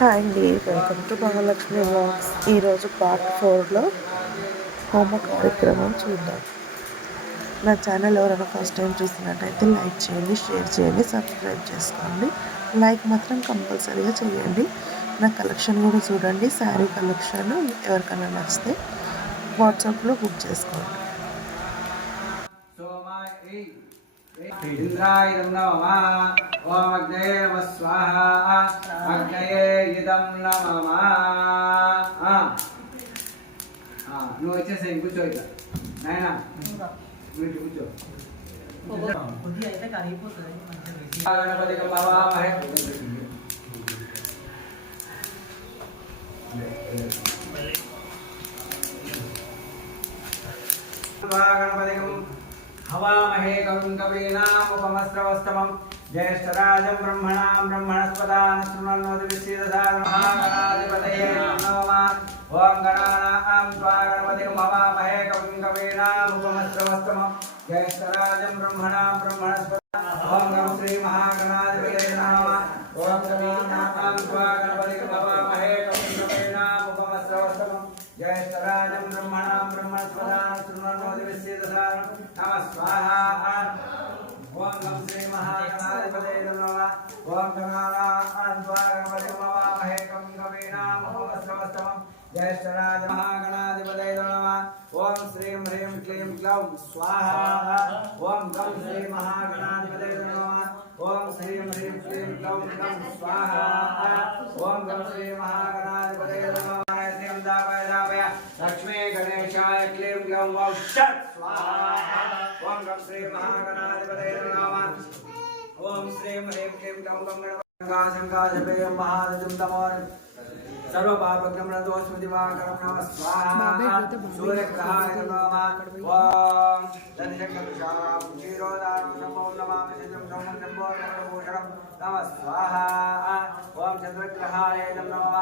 Hi అండి, welcome to Mahalakshmi vlogs. ఈరోజు part 4లో హోమ కార్యక్రమం చూద్దాం. నా ఛానల్ ఎవరైనా ఫస్ట్ టైం చూస్తున్నట్టయితే లైక్ చేయండి, షేర్ చేయండి, సబ్స్క్రైబ్ చేసుకోండి. లైక్ మాత్రం కంపల్సరీగా చేయండి. నా కలెక్షన్ కూడా చూడండి. శారీ కలెక్షన్ ఎవరికైనా నచ్చితే వాట్సాప్లో బుక్ చేసుకోండి. ఇంద్రాయ నమః. ఓం అగ్నయే నమః స్వాహా. అగ్నయే ఇదం నమః. నువ్వు వచ్చేసి కూర్చో ఇట్లా నాయనా, నువ్వు కూర్చో. గణపతికి భవామహే. గణపతికి हवामहे कविं कवीनामुपमस्रवस्तमं ज्येष्ठराजं ब्रह्मणां ब्रह्मणस्पदान् शृण्वन्नोतिविश्रीदधातु महागणाधिपतये नमः। ओं गणानां त्वा गणपतिं हवामहे कविं कवीनामुपमस्रवस्तमं ज्येष्ठराजं ब्रह्मणां ब्रह्मणस्पदान् ओं गं श्री महागणाधिपतये नमः। ओं गणानां त्वा गणपतिं हवामहे कविं कवीनामुपमस्रवस्तमं ज्येष्ठराजं ब्रह्मणां ब्रह्मणस्पदान् शृण्वन्नोतिविश्रीदधातु नमः स्वाहा। ओं गं श्री महागणाधिपतये नमः। ओं गणानां त्वा गणपतिं हवामहे कविं कवीनामुपमस्रवस्तमं ज्येष्ठराज महागणाधिपतये नमः। ओं श्रीं ह्रीं क्लीं ग्लौं स्वाहा। ओं गं श्री महागणाधिपतये नमः। ओं श्रीं ह्रीं क्लीं ग्लौं गं स्वाहा। ओं गं श्री महागणाधिपतये नमः। लक्ष्मी गणेशाय क्लीं ग्लौं वौ षट् स्वाहा। ओं गं श्री महागणाधिपतये नमः। ओं श्रीं ह्रीं क्लीं ग्लौं गं गणपतिं महादेवं तमोरं सर्वपापग्नमनदोषं दिवाकरं नमः स्वाहा। सूर्यग्रहाय नमः। ओं धनशङ्करशारां क्षीरोदानं नमो नमामि सिद्धं सौमं शम्भोर्णभूषणं नमः स्वाहा। ओं चन्द्रग्रहाय नमः।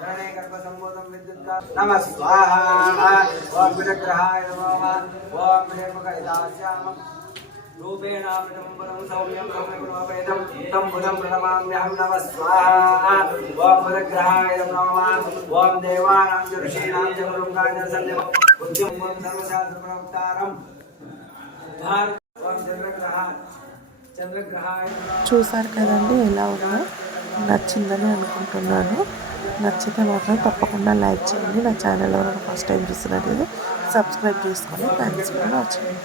धरणे गर्भसम्भूतं विद्युत्कालं नमः स्वाहा। ओं कुजग्रहाय नमः। ओं प्रेमकैलास्यामं रूपेणामृतं पदं सौम्यं सौम्यगुणोपेतं तं बुधं प्रणमाम्यहं नमः स्वाहा। ओं बुधग्रहाय नमः। ओं देवानां च ऋषीणां च गुरुं कार्यसन्निधौ बुद्धिं सर्वशास्त्रप्रवक्तारं ओं चन्द्रग्रहाय చూసారు కదండి, ఎలా ఉందో నచ్చిందని అనుకుంటున్నాను. నచ్చితే మాత్రం తప్పకుండా లైక్ చేయండి. నా ఛానల్ ఎవరైనా ఫస్ట్ టైం చూస్తున్నట్లయితే సబ్స్క్రైబ్ చేసుకోండి. Thanks for watching.